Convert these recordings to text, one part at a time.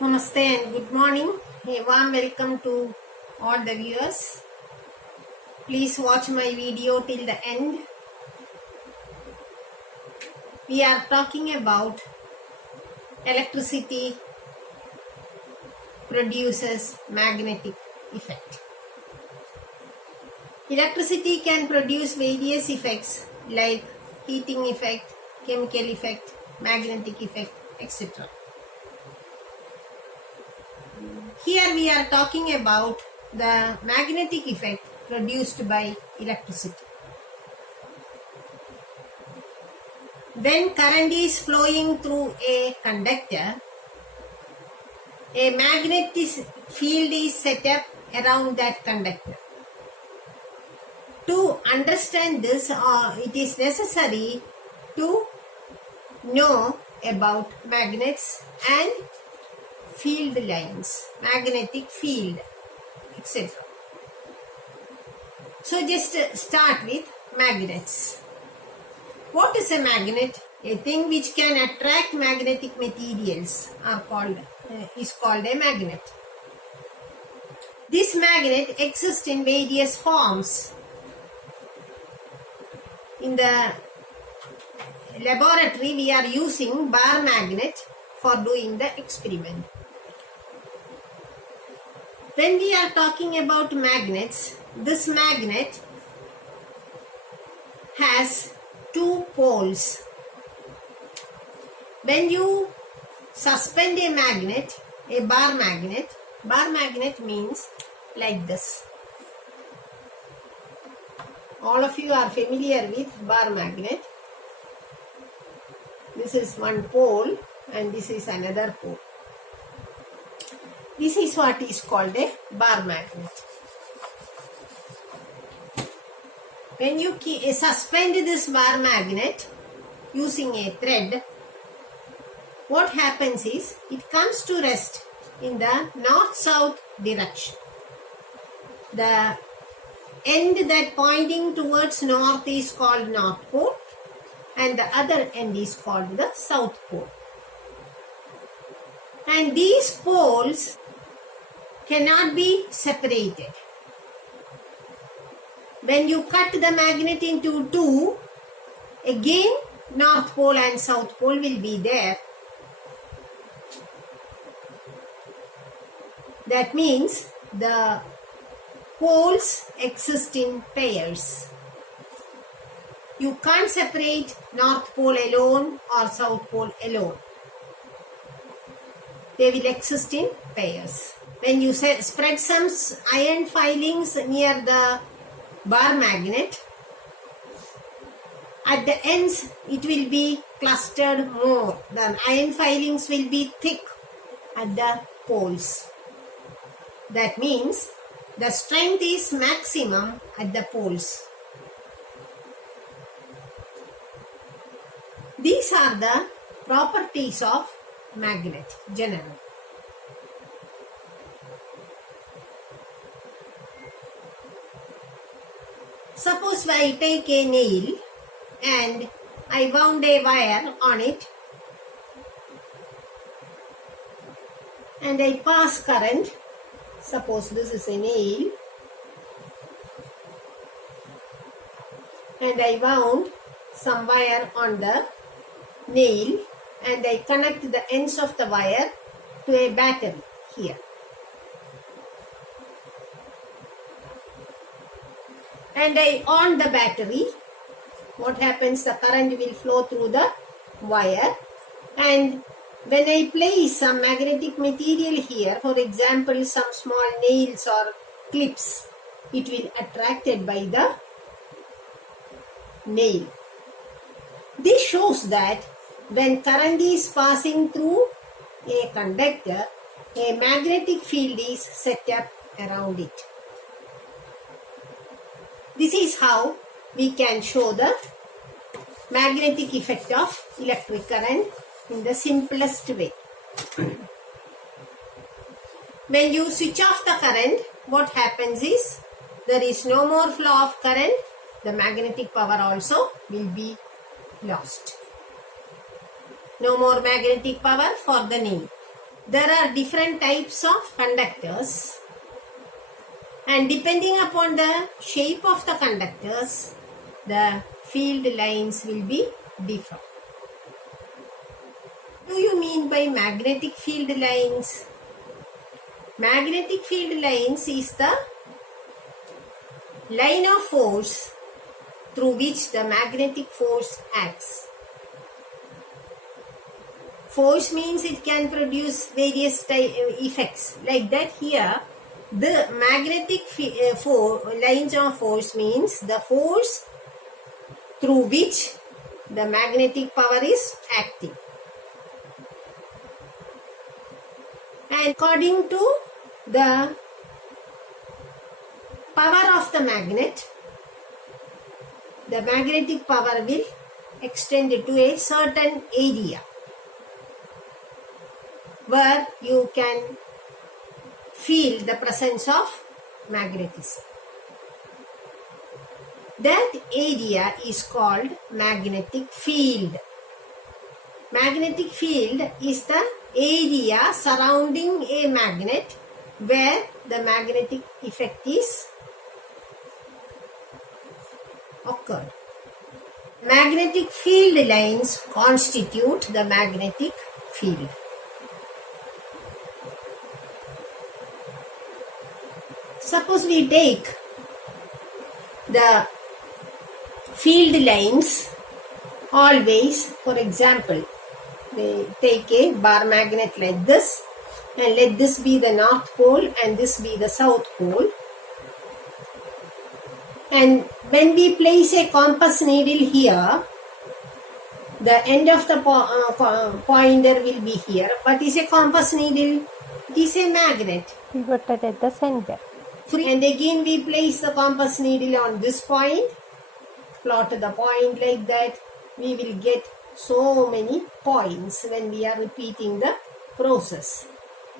Namaste and good morning. A warm welcome to all the viewers. Please watch my video till the end. We are talking about electricity produces magnetic effect. Electricity can produce various effects like heating effect, chemical effect, magnetic effect, etc. Here we are talking about the magnetic effect produced by electricity. When current is flowing through a conductor, a magnetic field is set up around that conductor. To understand this, it is necessary to know about magnets and field lines, magnetic field, etc. So just start with magnets. What is a magnet? A thing which can attract magnetic materials is called a magnet. This magnet exists in various forms. In the laboratory, we are using bar magnet for doing the experiment. When we are talking about magnets, this magnet has two poles. When you suspend a magnet, a bar magnet means like this. All of you are familiar with bar magnet. This is one pole and this is another pole. This is what is called a bar magnet. When you suspend this bar magnet using a thread, what happens is it comes to rest in the north-south direction. The end that pointing towards north is called north pole and the other end is called the south pole. And these poles cannot be separated. When you cut the magnet into two, again north pole and south pole will be there. That means the poles exist in pairs. You can't separate north pole alone or south pole alone. They will exist in pairs. When you spread some iron filings near the bar magnet, at the ends it will be clustered more. The iron filings will be thick at the poles. That means the strength is maximum at the poles. These are the properties of magnet generally. Suppose I take a nail and I wound a wire on it and I pass current. Suppose this is a nail and I wound some wire on the nail and I connect the ends of the wire to a battery here. And I on the battery. What happens? The current will flow through the wire, and when I place some magnetic material here, for example some small nails or clips, it will attracted by the nail. This shows that when current is passing through a conductor, a magnetic field is set up around it. This is how we can show the magnetic effect of electric current in the simplest way. When you switch off the current, what happens is there is no more flow of current. The magnetic power also will be lost. No more magnetic power for the nail. there are different types of conductors, and depending upon the shape of the conductors, the field lines will be different. What do you mean by magnetic field lines? Magnetic field lines is the line of force through which the magnetic force acts. Force means it can produce various effects. Like that here, the magnetic lines of force means the force through which the magnetic power is acting. And according to the power of the magnetic power will extend to a certain area where you can feel the presence of magnetism. That area is called magnetic field. Magnetic field is the area surrounding a magnet where the magnetic effect is occurred. Magnetic field lines constitute the magnetic field. Suppose we take the field lines always, for example, we take a bar magnet like this, and let this be the north pole and this be the south pole. And when we place a compass needle here, the end of the pointer will be here. What is a compass needle? It is a magnet. Pivoted at the center. And again we place the compass needle on this point, plot the point like that. We will get so many points when we are repeating the process.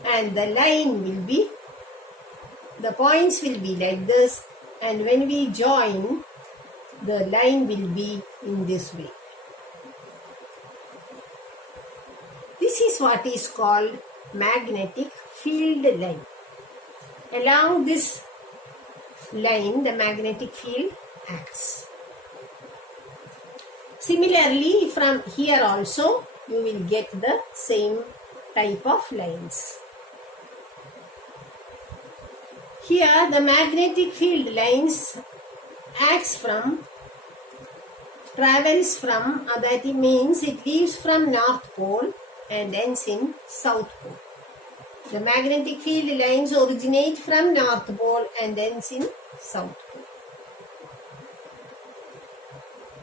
And the line will be, the points will be like this, and when we join, the line will be in this way. This is what is called magnetic field line. Along this line, the magnetic field acts. Similarly, from here also, you will get the same type of lines. Here, the magnetic field lines travels from, that means it leaves from North Pole and ends in South Pole. The magnetic field lines originate from North Pole and ends in South Pole.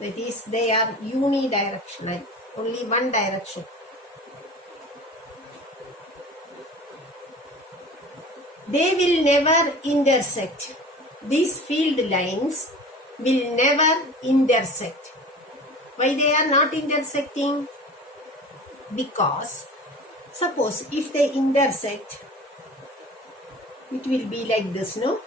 That is, they are unidirectional, only one direction. They will never intersect. These field lines will never intersect. Why they are not intersecting? Because suppose if they intersect, it will be like this, no?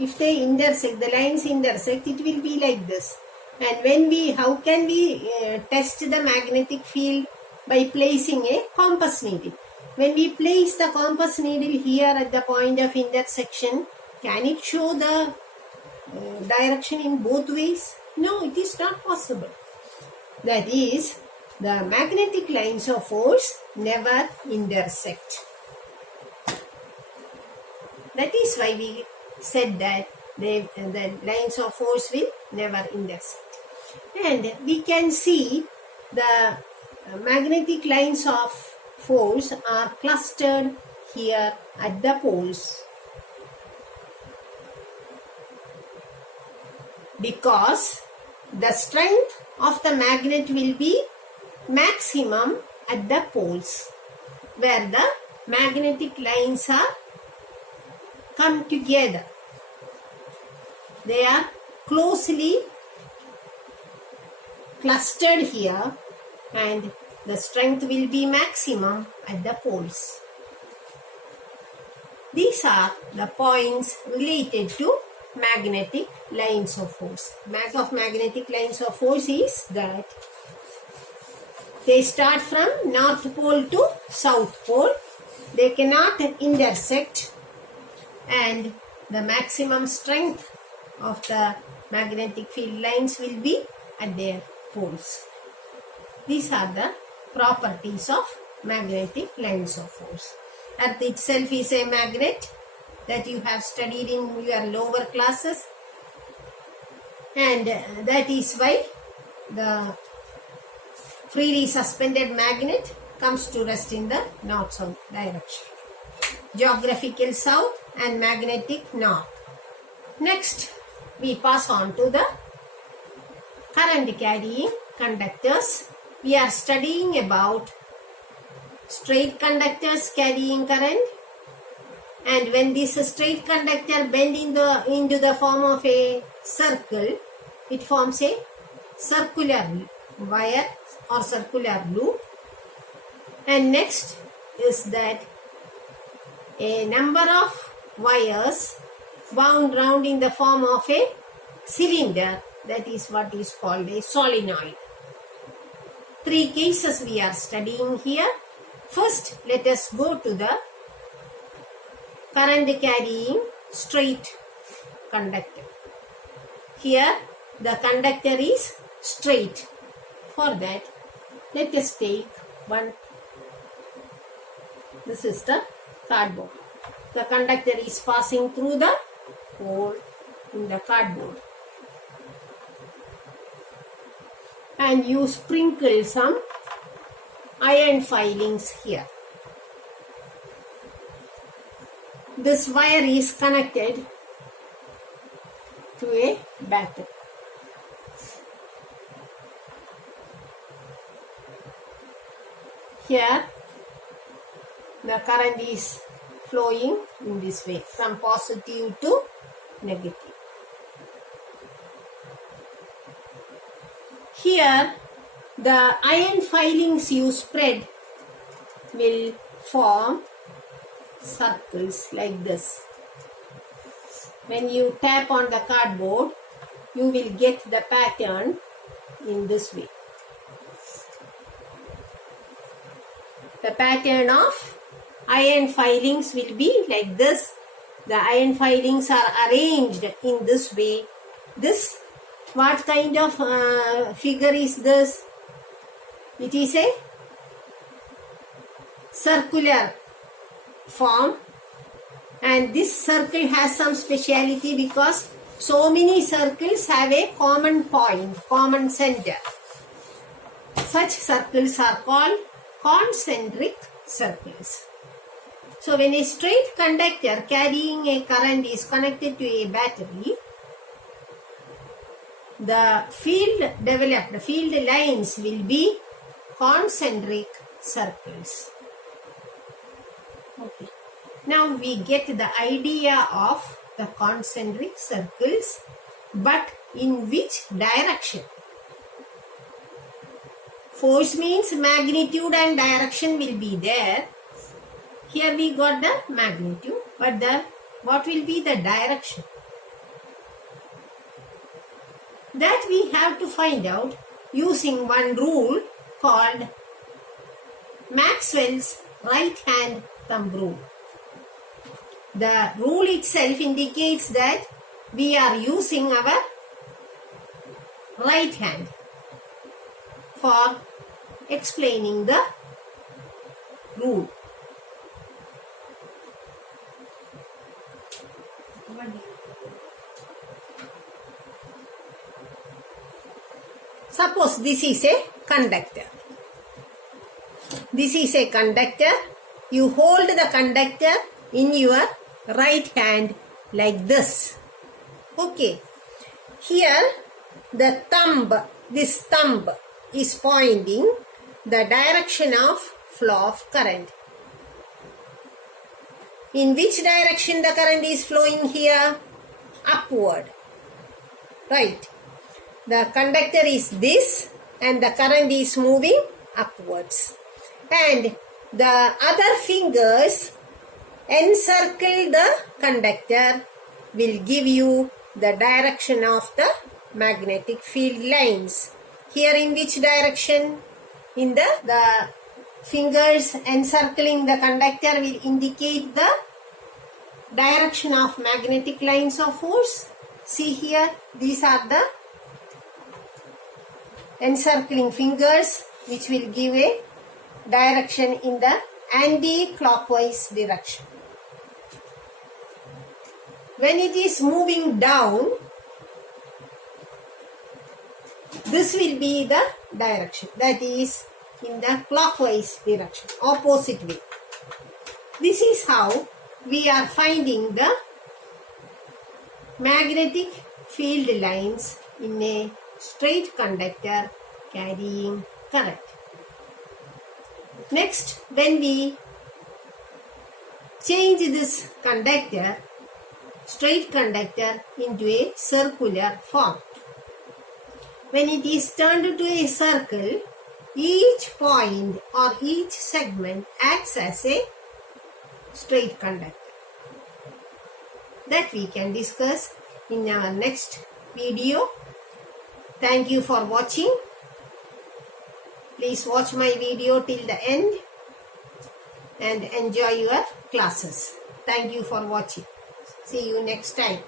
If they intersect, the lines intersect, it will be like this. And when how can we test the magnetic field? By placing a compass needle. When we place the compass needle here at the point of intersection, can it show the direction in both ways? No, it is not possible. That is, the magnetic lines of force never intersect. That is why we said that the lines of force will never intersect. And we can see the magnetic lines of force are clustered here at the poles. Because the strength of the magnet will be maximum at the poles, where the magnetic lines are come together. They are closely clustered here, and the strength will be maximum at the poles. These are the points related to magnetic lines of force. Magnetic lines of force is that They start from North Pole to South Pole. They cannot intersect, and the maximum strength of the magnetic field lines will be at their poles. These are the properties of magnetic lines of force. Earth itself is a magnet that you have studied in your lower classes, and that is why the freely suspended magnet comes to rest in the north-south direction. Geographical south and magnetic north. Next, we pass on to the current carrying conductors. We are studying about straight conductors carrying current, and when this straight conductor bends into the form of a circle, it forms a circular wire or circular loop. And next is that a number of wires wound round in the form of a cylinder, that is what is called a solenoid. 3 cases we are studying here. First, let us go to the current carrying straight conductor. Here the conductor is straight. For that, let us take one. This is the cardboard. The conductor is passing through the hole in the cardboard, and you sprinkle some iron filings here. This wire is connected to a battery. Here the current is flowing in this way from positive to negative. Here the iron filings you spread will form circles like this. When you tap on the cardboard, you will get the pattern in this way. The pattern of iron filings will be like this. The iron filings are arranged in this way. This, what kind of figure is this? It is a circular form, and this circle has some speciality because so many circles have a common point, common center. Such circles are called concentric circles. So when a straight conductor carrying a current is connected to a battery, the field developed, the field lines will be concentric circles. Okay. Now we get the idea of the concentric circles, but in which direction? Force means magnitude and direction will be there. Here we got the magnitude, but what will be the direction? That we have to find out using one rule called Maxwell's right hand thumb rule. The rule itself indicates that we are using our right hand for explaining the rule. Suppose this is a conductor. This is a conductor. You hold the conductor in your right hand like this. Okay. Here the thumb, this thumb is pointing the direction of flow of current. In which direction the current is flowing here? Upward. Right. The conductor is this and the current is moving upwards. And the other fingers encircle the conductor will give you the direction of the magnetic field lines. Here in which direction? in the fingers encircling the conductor will indicate the direction of magnetic lines of force. See here, these are the encircling fingers which will give a direction in the anti-clockwise direction. When it is moving down, this will be the direction, that is in the clockwise direction, opposite way. This is how we are finding the magnetic field lines in a straight conductor carrying current. Next, when we change this conductor, straight conductor, into a circular form, when it is turned to a circle, each point or each segment acts as a straight conductor. That we can discuss in our next video. Thank you for watching. Please watch my video till the end and enjoy your classes. Thank you for watching. See you next time.